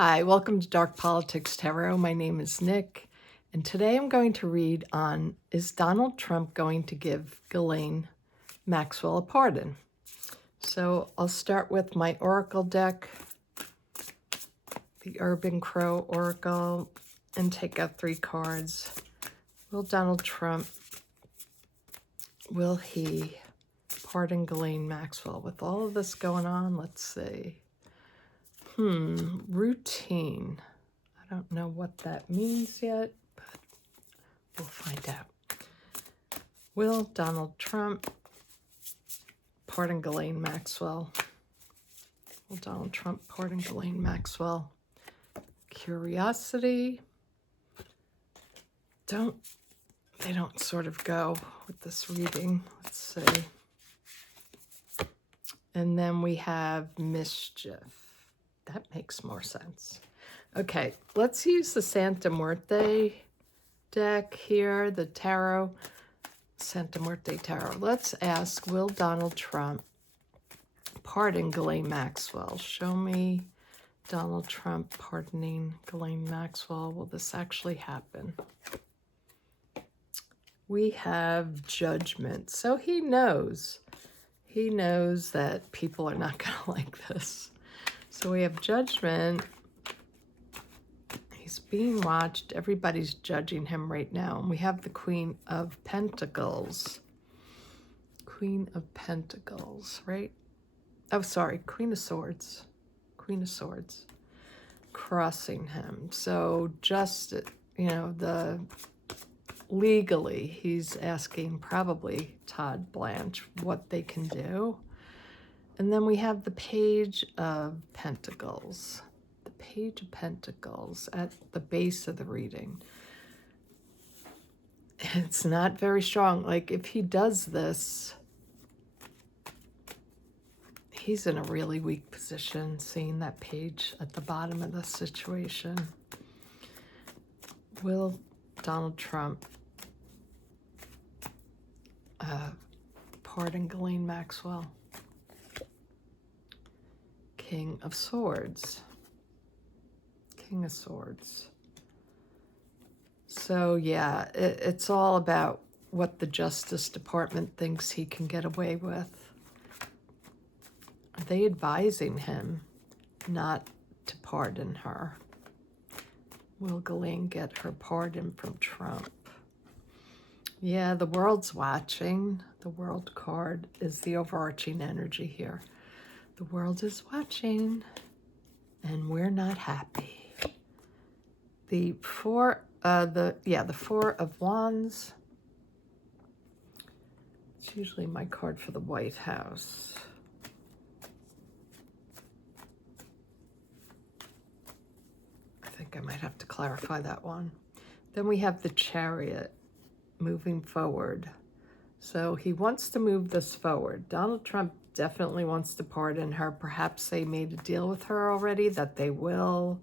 Hi, welcome to Dark Politics Tarot. My name is Nick, and today I'm going to read on, is Donald Trump going to give Ghislaine Maxwell a pardon? So I'll start with my Oracle deck, the Urban Crow Oracle, and take out 3 cards. Will Donald Trump, will he pardon Ghislaine Maxwell? With all of this going on, let's see. Routine. I don't know what that means yet, but we'll find out. Will Donald Trump pardon Ghislaine Maxwell? Will Donald Trump pardon Ghislaine Maxwell? Curiosity. They don't sort of go with this reading. Let's see. And then we have mischief. That makes more sense. Okay, let's use the Santa Muerte deck here, the tarot, Santa Muerte tarot. Let's ask, will Donald Trump pardon Ghislaine Maxwell? Show me Donald Trump pardoning Ghislaine Maxwell. Will this actually happen? We have judgment. So he knows that people are not going to like this. So we have judgment. He's being watched. Everybody's judging him right now. And we have the Queen of Pentacles. Queen of Pentacles, right? Oh, sorry. Queen of Swords. Queen of Swords. Crossing him. So just, legally, he's asking probably Todd Blanche what they can do. And then we have the Page of Pentacles. The Page of Pentacles at the base of the reading. It's not very strong. Like, if he does this, he's in a really weak position, seeing that page at the bottom of the situation. Will Donald Trump pardon Ghislaine Maxwell? King of Swords. King of Swords. So yeah, it's all about what the Justice Department thinks he can get away with. Are they advising him not to pardon her? Will Ghislaine get her pardon from Trump? Yeah, the world's watching. The World card is the overarching energy here. The world is watching, and we're not happy. The Four of Wands. It's usually my card for the White House. I think I might have to clarify that one. Then we have the Chariot, moving forward. So he wants to move this forward. Donald Trump definitely wants to pardon her. Perhaps they made a deal with her already that they will.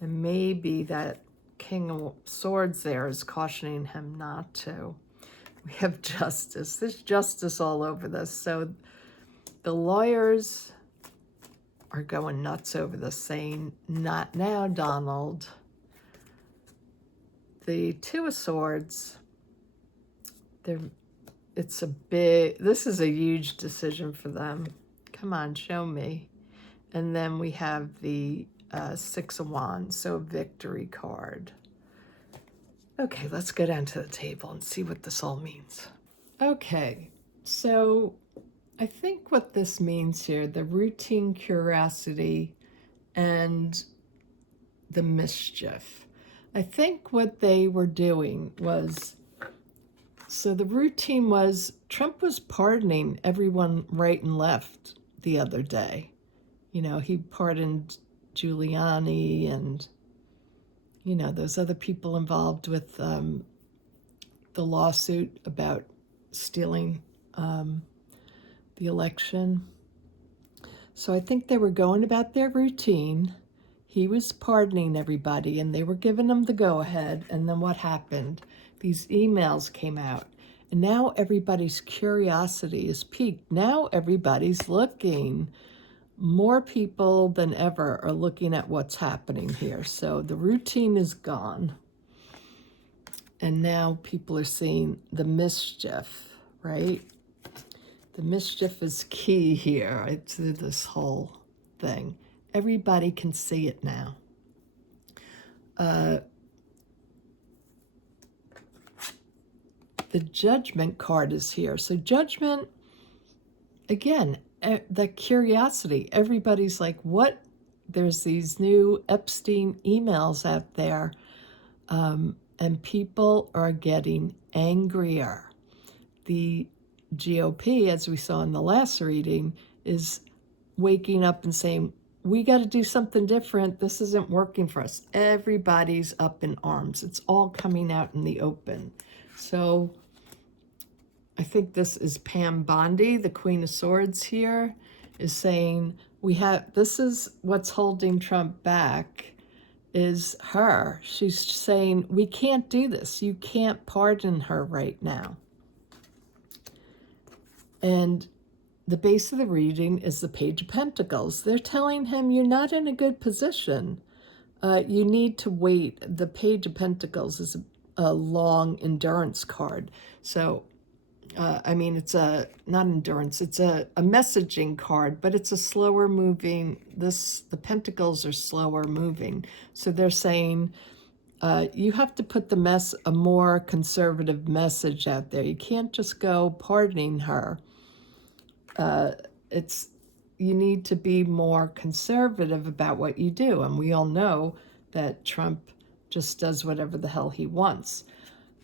And maybe that King of Swords there is cautioning him not to. We have justice. There's justice all over this. So the lawyers are going nuts over this, saying, not now, Donald. The Two of Swords, this is a huge decision for them. Come on, show me. And then we have the Six of Wands, so victory card. Okay, let's go down to the table and see what this all means. Okay, so I think what this means here, the routine curiosity and the mischief. I think what they were doing was, so the routine was Trump was pardoning everyone right and left the other day. He pardoned Giuliani and, those other people involved with the lawsuit about stealing the election. So I think they were going about their routine. He was pardoning everybody, and they were giving them the go-ahead. And then what happened? These emails came out, and now everybody's curiosity is piqued. Now everybody's looking. more people than ever are looking at what's happening here. So the routine is gone. And now people are seeing the mischief, right? The mischief is key here to this whole thing. Everybody can see it now. The judgment card is here. So judgment, again, the curiosity. Everybody's like, what? There's these new Epstein emails out there, and people are getting angrier. The GOP, as we saw in the last reading, is waking up and saying, we got to do something different. This isn't working for us. Everybody's up in arms. It's all coming out in the open. So I think this is Pam Bondi, the Queen of Swords here, is saying, this is what's holding Trump back, is her. She's saying, we can't do this. You can't pardon her right now. And the base of the reading is the Page of Pentacles. They're telling him, you're not in a good position. You need to wait. The Page of Pentacles is a long endurance card. So, I mean, it's not endurance, it's a messaging card, but it's a slower moving, the Pentacles are slower moving. So they're saying, you have to put a more conservative message out there. You can't just go pardoning her. You need to be more conservative about what you do. And we all know that Trump just does whatever the hell he wants.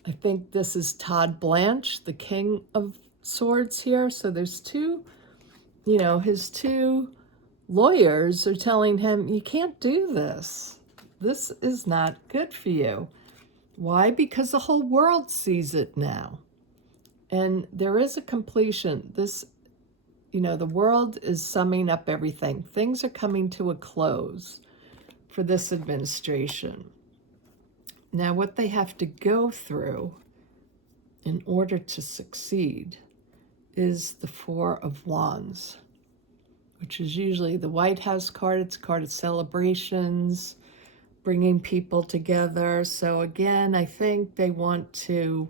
I think this is Todd Blanche, the King of Swords here. So there's two, his two lawyers are telling him, you can't do this. This is not good for you. Why? Because the whole world sees it now. And there is a completion. The world is summing up everything. Things are coming to a close for this administration. Now, what they have to go through in order to succeed is the Four of Wands, which is usually the White House card. It's a card of celebrations, bringing people together. So again, I think they want to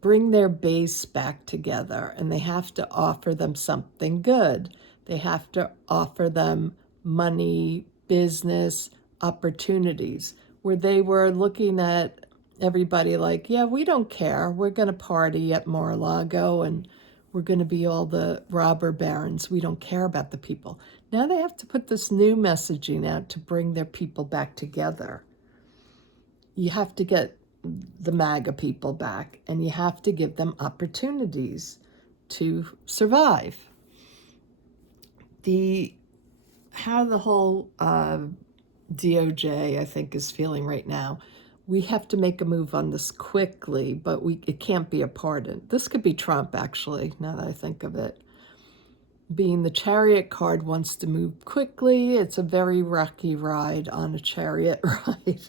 bring their base back together, and they have to offer them something good. They have to offer them money, business, opportunities, where they were looking at everybody like, yeah, we don't care. We're going to party at Mar-a-Lago and we're going to be all the robber barons. We don't care about the people. Now they have to put this new messaging out to bring their people back together. You have to get the MAGA people back, and you have to give them opportunities to survive. How the whole DOJ, I think, is feeling right now, we have to make a move on this quickly, but it can't be a pardon. This could be Trump, actually, now that I think of it. Being the Chariot card wants to move quickly. It's a very rocky ride on a chariot ride.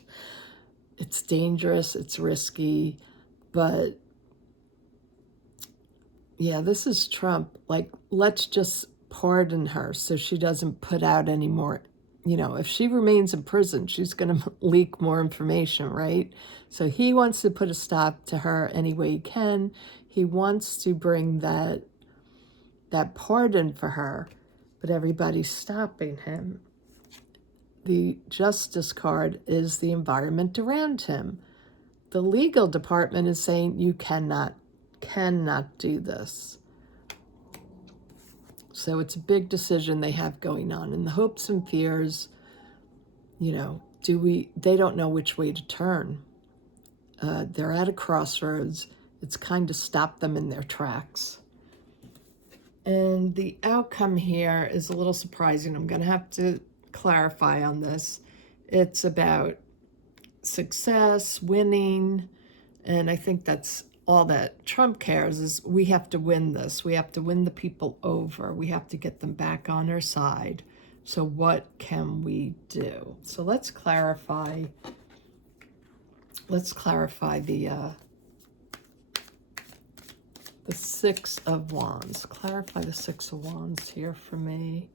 It's dangerous, it's risky, but yeah, this is Trump. Like, let's just pardon her so she doesn't put out any more. If she remains in prison, she's going to leak more information, right? So he wants to put a stop to her any way he can. He wants to bring that pardon for her, but everybody's stopping him. The Justice card is the environment around him. The legal department is saying you cannot do this. So it's a big decision they have going on. And the hopes and fears, they don't know which way to turn. They're at a crossroads. It's kind of stopped them in their tracks. And the outcome here is a little surprising. I'm going to have to clarify on this. It's about success, winning, and I think that's all that Trump cares is we have to win this. We have to win the people over. We have to get them back on our side. So what can we do? So let's clarify the The Six of Wands. Clarify the Six of Wands here for me.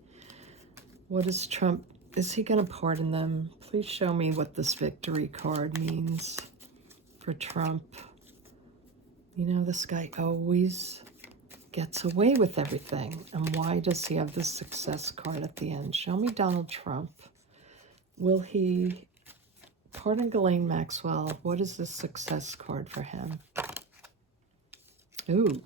What is Trump? Is he going to pardon them? Please show me what this victory card means for Trump. You know, this guy always gets away with everything. And why does he have this success card at the end? Show me Donald Trump. Will he pardon Ghislaine Maxwell? What is this success card for him? Ooh.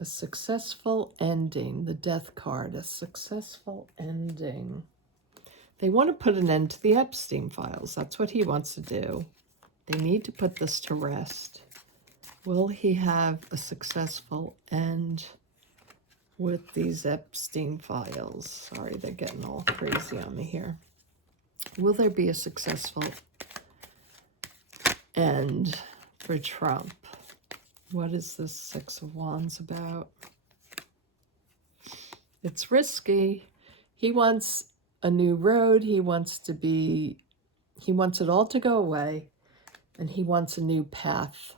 A successful ending. The Death card. A successful ending. They want to put an end to the Epstein files. That's what he wants to do. They need to put this to rest. Will he have a successful end with these Epstein files? Sorry, they're getting all crazy on me here. Will there be a successful end for Trump? What is this Six of Wands about? It's risky. He wants a new road. He wants it all to go away. And he wants a new path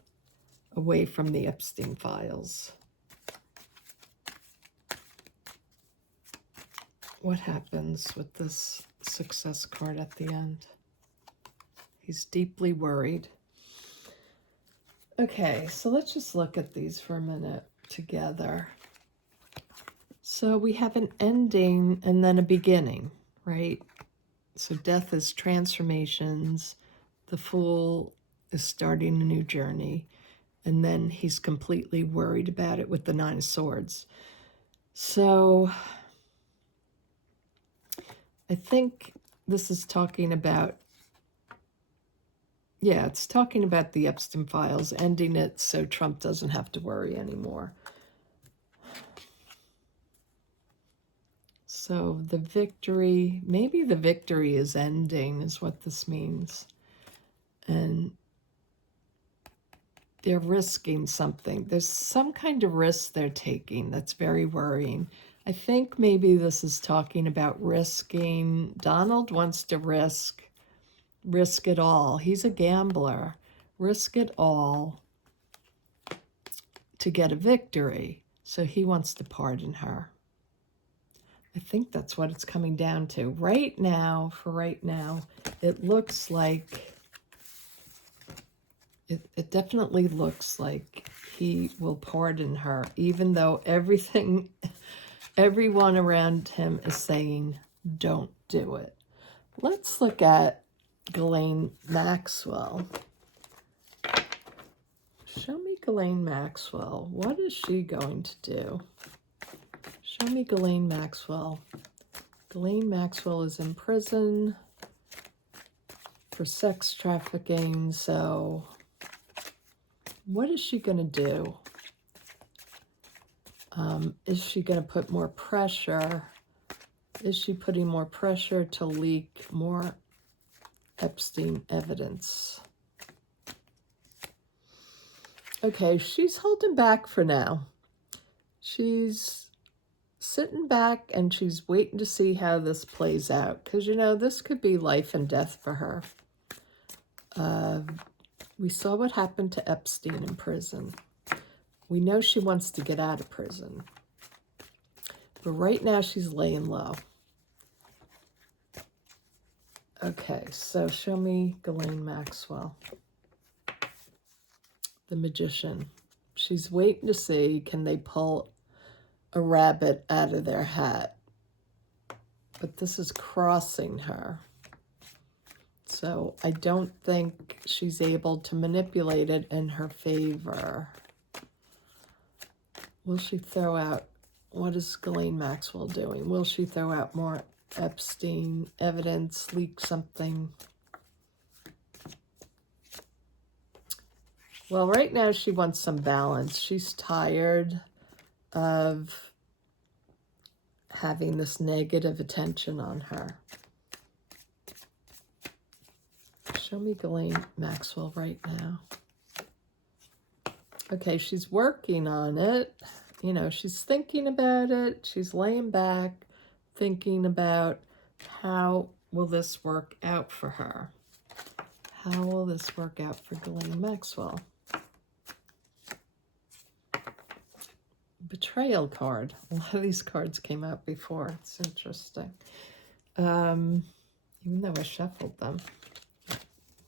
away from the Epstein files. What happens with this success card at the end? He's deeply worried. Okay, so let's just look at these for a minute together. So we have an ending and then a beginning, right? So Death is transformations. The Fool is starting a new journey. And then he's completely worried about it with the Nine of Swords. So I think this is talking about, yeah, it's talking about the Epstein files, ending it so Trump doesn't have to worry anymore. So the victory, maybe the victory is ending is what this means. And they're risking something. There's some kind of risk they're taking that's very worrying. I think maybe this is talking about risking. Donald wants to risk it all. He's a gambler. Risk it all to get a victory. So he wants to pardon her. I think that's what it's coming down to. Right now, it looks like, it definitely looks like he will pardon her, even though everyone around him is saying, don't do it. Let's look at Ghislaine Maxwell. Show me Ghislaine Maxwell. What is she going to do? Show me Ghislaine Maxwell. Ghislaine Maxwell is in prison for sex trafficking. So what is she going to do? Is she going to put more pressure? Is she putting more pressure to leak more Epstein evidence? Okay, she's holding back for now. She's sitting back and she's waiting to see how this plays out. Because, you know, this could be life and death for her. We saw what happened to Epstein in prison. We know she wants to get out of prison. But right now she's laying low. Okay, so show me Ghislaine Maxwell. The Magician. She's waiting to see, can they pull a rabbit out of their hat? But this is crossing her. So I don't think she's able to manipulate it in her favor. Will she throw out, what is Ghislaine Maxwell doing? Will she throw out more Epstein evidence, leak something? Well, right now she wants some balance. She's tired of having this negative attention on her. Show me Ghislaine Maxwell right now. Okay, she's working on it. You know, she's thinking about it. She's laying back, thinking about how will this work out for her? How will this work out for Ghislaine Maxwell? Betrayal card. A lot of these cards came out before. It's interesting. Even though I shuffled them. In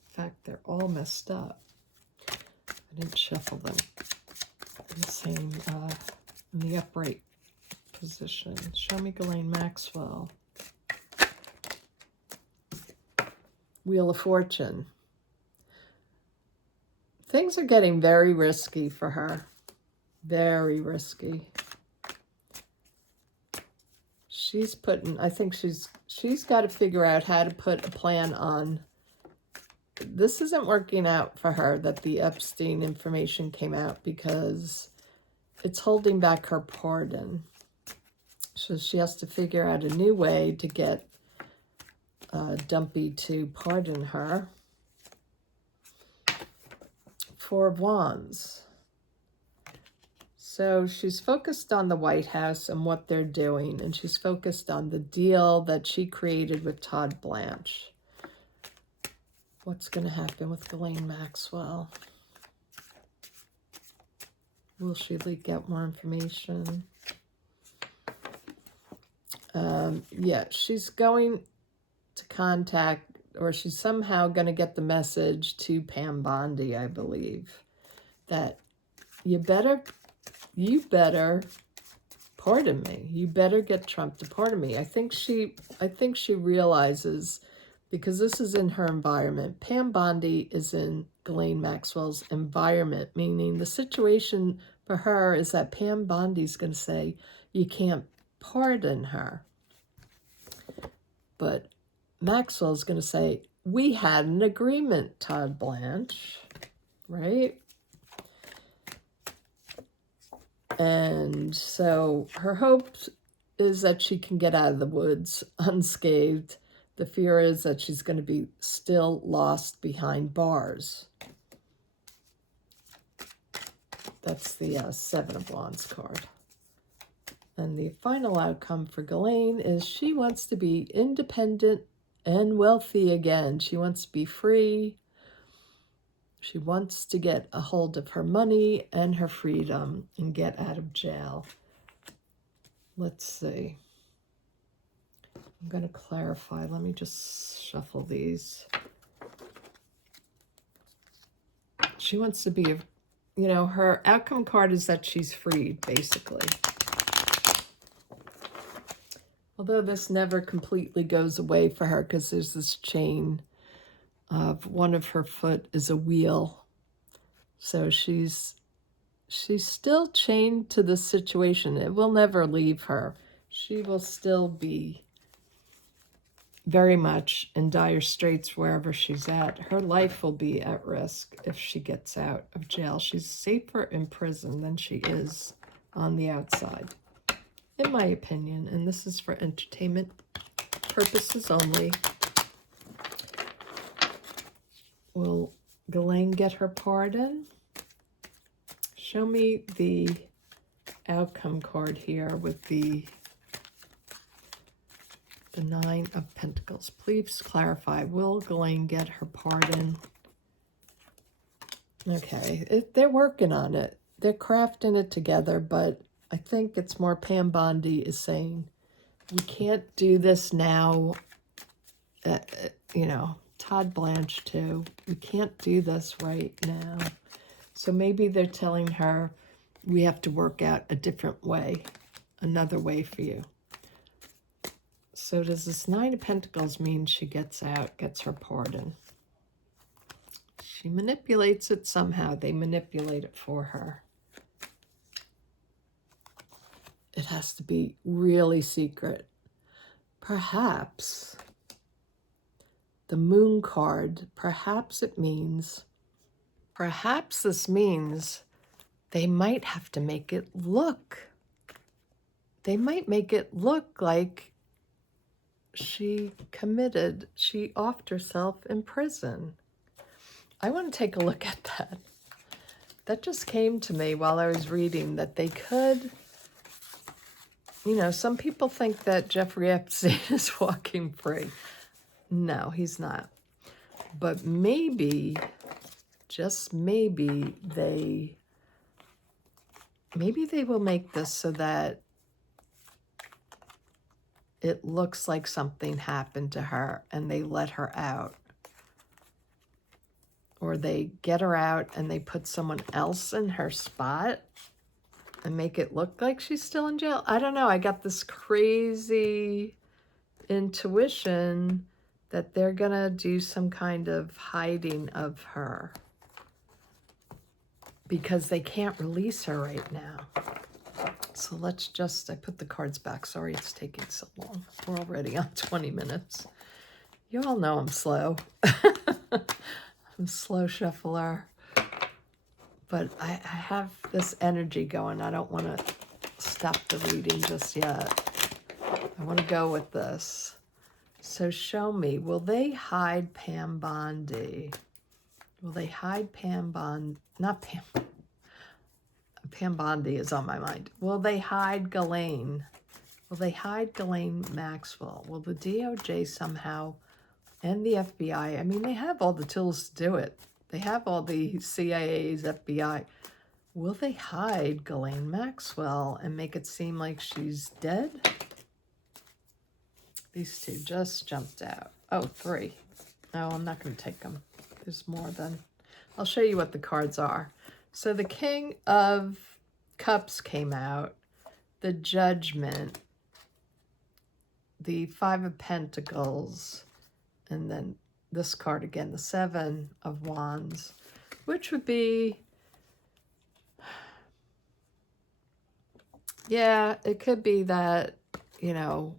fact, they're all messed up. I didn't shuffle them in the same, in the upright position. Show me Ghislaine Maxwell. Wheel of Fortune. Things are getting very risky for her. Very risky. She's putting, I think she's got to figure out how to put a plan on. This isn't working out for her that the Epstein information came out because it's holding back her pardon. So she has to figure out a new way to get Dumpy to pardon her. Four of Wands. So she's focused on the White House and what they're doing, and she's focused on the deal that she created with Todd Blanche. What's going to happen with Ghislaine Maxwell? Will she leak out more information? Yeah, she's going to contact, or she's somehow going to get the message to Pam Bondi, I believe, that you better pardon me. You better get Trump to pardon me. I think she realizes, because this is in her environment. Pam Bondi is in Ghislaine Maxwell's environment, meaning the situation for her is that Pam Bondi's going to say, you can't pardon her. But Maxwell's going to say, we had an agreement, Todd Blanche, right? And so her hope is that she can get out of the woods unscathed. The fear is that she's going to be still lost behind bars. That's the Seven of Wands card. And the final outcome for Ghislaine is she wants to be independent and wealthy again. She wants to be free. She wants to get a hold of her money and her freedom and get out of jail. Let's see. I'm going to clarify. Let me just shuffle these. She wants to be, her outcome card is that she's freed, basically. Although this never completely goes away for her because there's this chain of one of her foot is a wheel. So she's still chained to the situation. It will never leave her. She will still be very much in dire straits wherever she's at. Her life will be at risk if she gets out of jail. She's safer in prison than she is on the outside, in my opinion. And this is for entertainment purposes only. Will Ghislaine get her pardon? Show me the outcome card here with the Nine of Pentacles. Please clarify. Will Ghislaine get her pardon? Okay, they're working on it. They're crafting it together, but I think it's more Pam Bondi is saying, we can't do this now. Todd Blanche too. We can't do this right now. So maybe they're telling her, we have to work out a different way, another way for you. So does this Nine of Pentacles mean she gets out, gets her pardon? She manipulates it somehow. They manipulate it for her. It has to be really secret. Perhaps the Moon card, perhaps this means they might have to make it look. They might make it look like she offed herself in prison. I want to take a look at that. That just came to me while I was reading that they could, some people think that Jeffrey Epstein is walking free. No, he's not. But maybe, just maybe, they maybe they will make this so that it looks like something happened to her and they let her out. Or they get her out and they put someone else in her spot and make it look like she's still in jail. I don't know. I got this crazy intuition that they're going to do some kind of hiding of her because they can't release her right now. So let's just, I put the cards back. Sorry it's taking so long. We're already on 20 minutes. You all know I'm slow. I'm slow shuffler. But I have this energy going. I don't want to stop the reading just yet. I want to go with this. So show me, will they hide Pam Bondi? Will they hide Pam Bondi? Not Pam. Pam Bondi is on my mind. Will they hide Ghislaine? Will they hide Ghislaine Maxwell? Will the DOJ somehow, and the FBI, I mean, they have all the tools to do it. They have all the CIA's, FBI. Will they hide Ghislaine Maxwell and make it seem like she's dead? These two just jumped out. Oh, 3. No, I'm not going to take them. There's more than. I'll show you what the cards are. So the King of Cups came out. The Judgment. The 5 of Pentacles. And then this card again, the 7 of Wands, which would be, yeah, it could be that, you know,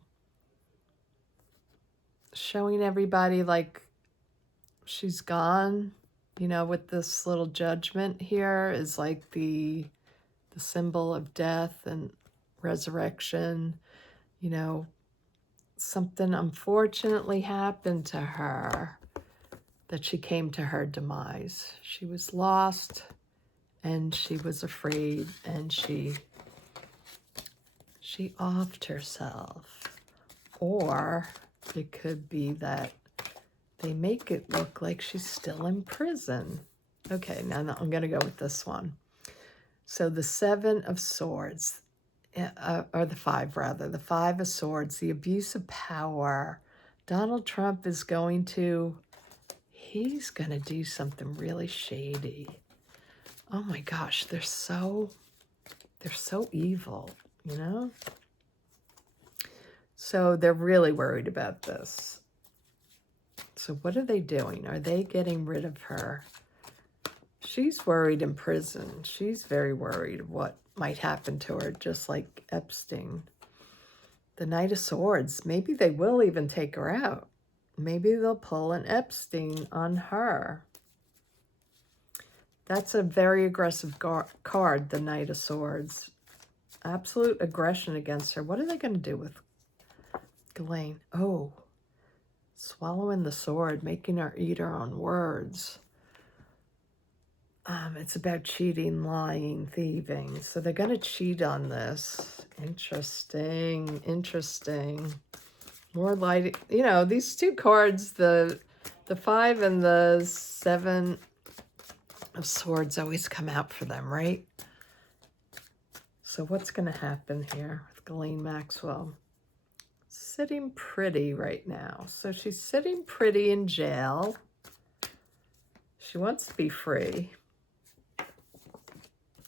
showing everybody like she's gone, you know, with this little Judgment here is like the symbol of death and resurrection, you know, something unfortunately happened to her that she came to her demise. She was lost and she was afraid and she offed herself. Or it could be that they make it look like she's still in prison. Okay, now I'm going to go with this one. So the 7 of Swords, or the 5 rather, the 5 of Swords, the abuse of power. Donald Trump is going to, he's going to do something really shady. Oh my gosh, they're so evil, you know? So they're really worried about this. So what are they doing? Are they getting rid of her? She's worried in prison. She's very worried of what might happen to her, just like Epstein. The Knight of Swords. Maybe they will even take her out. Maybe they'll pull an Epstein on her. That's a very aggressive card, the Knight of Swords. Absolute aggression against her. What are they going to do with Ghislaine? Oh, swallowing the sword, making her eat her own words. It's about cheating, lying, thieving. So they're going to cheat on this. Interesting, interesting. More light, you know, these two cards, the 5 and the 7 of Swords always come out for them, right? So what's going to happen here with Ghislaine Maxwell? Sitting pretty right now. So she's sitting pretty in jail. She wants to be free.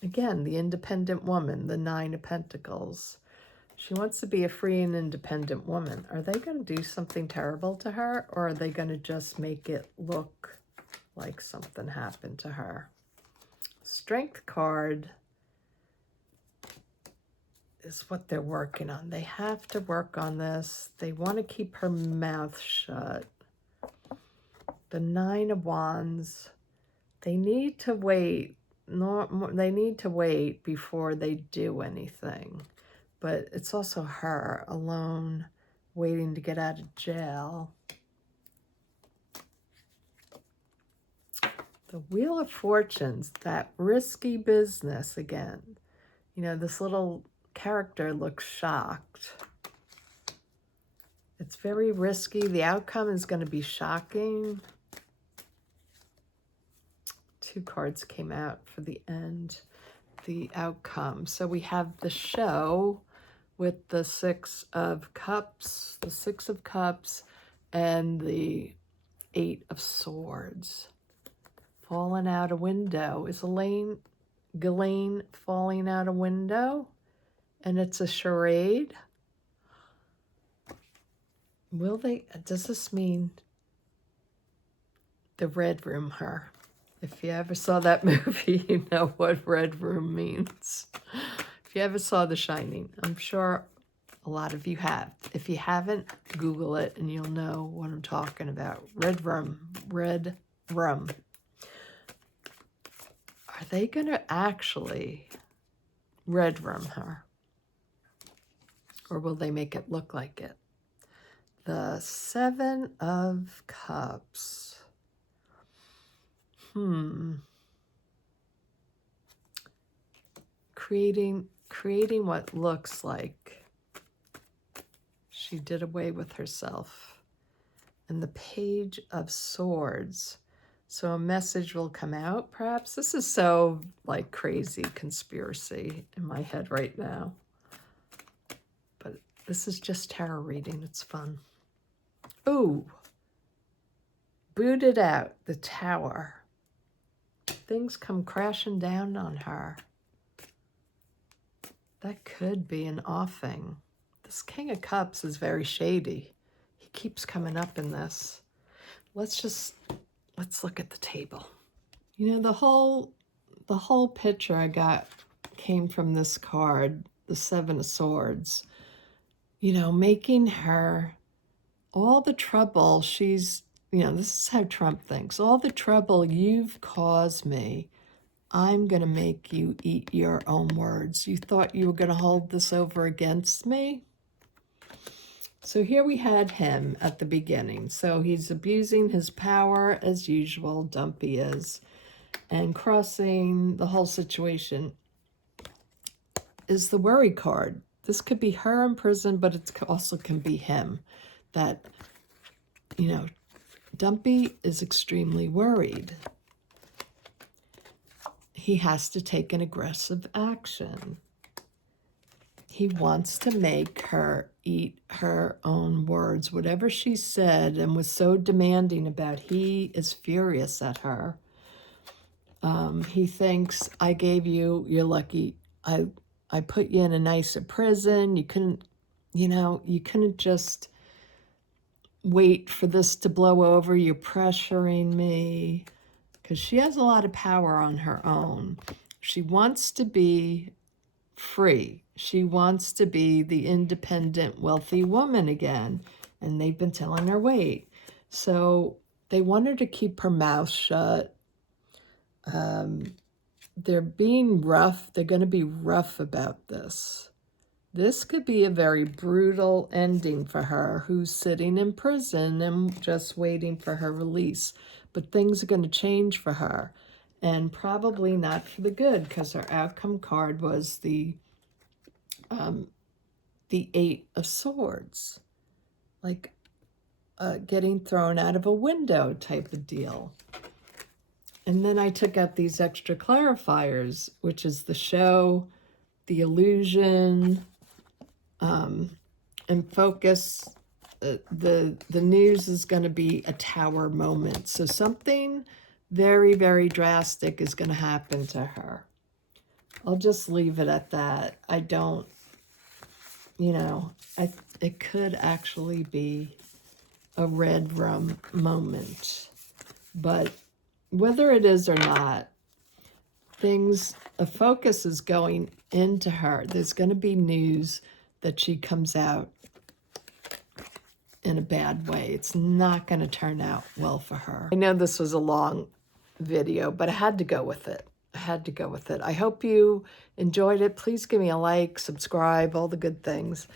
Again, the independent woman, the 9 of Pentacles. She wants to be a free and independent woman. Are they going to do something terrible to her, or are they going to just make it look like something happened to her? Strength card is what they're working on. They have to work on this. They want to keep her mouth shut. The 9 of Wands. They need to wait. They need to wait before they do anything. But it's also her alone, waiting to get out of jail. The Wheel of Fortunes, that risky business again. You know, this little character looks shocked. It's very risky. The outcome is going to be shocking. 2 cards came out for the end. the outcome. So we have the show with the Six of Cups, and the Eight of Swords. Falling out a window. Is Ghislaine falling out a window? And it's a charade? Will they, does this mean the Red Room her? If you ever saw that movie, you know what Red Room means. If you ever saw The Shining, I'm sure a lot of you have. If you haven't, Google it and you'll know what I'm talking about. Red Room. Red Room. Are they going to actually Red Room her? Or will they make it look like it? The Seven of Cups. Creating what looks like she did away with herself. And the Page of Swords. So a message will come out, perhaps. This is so, like, crazy conspiracy in my head right now. But this is just tarot reading. It's fun. Ooh. Booted out, the Tower. Things come crashing down on her. That could be an offing. This King of Cups is very shady. He keeps coming up in this. Let's look at the table. You know, the whole picture I got came from this card, the Seven of Swords. You know, making her all the trouble she's, you know, this is how Trump thinks. All the trouble you've caused me, I'm going to make you eat your own words. You thought you were going to hold this over against me? So here we had him at the beginning. So he's abusing his power as usual, Dumpy is, and crossing the whole situation is the worry card. This could be her in prison, but it also can be him. That, you know, Dumpy is extremely worried. He has to take an aggressive action. He wants to make her eat her own words. Whatever she said and was so demanding about, he is furious at her. He thinks, I gave you, you're lucky, I put you in a nicer prison. You couldn't, you know, you couldn't just wait for this to blow over. You're pressuring me. Because she has a lot of power on her own. She wants to be free. She wants to be the independent, wealthy woman again. And they've been telling her, wait. So they want her to keep her mouth shut. They're being rough. They're going to be rough about this. This could be a very brutal ending for her, who's sitting in prison and just waiting for her release. But things are going to change for her, and probably not for the good, because her outcome card was the Eight of Swords, like getting thrown out of a window type of deal. And then I took out these extra clarifiers, which is the show, the illusion, and focus. The news is going to be a tower moment. So something very, very drastic is going to happen to her. I'll just leave it at that. I don't, you know, it could actually be a Red Room moment. But whether it is or not, a focus is going into her. There's going to be news that she comes out in a bad way. It's not going to turn out well for her. I know this was a long video, but I had to go with it. I hope you enjoyed it. Please give me a like, subscribe, all the good things.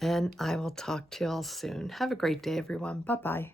And I will talk to you all soon. Have a great day, everyone. Bye-bye.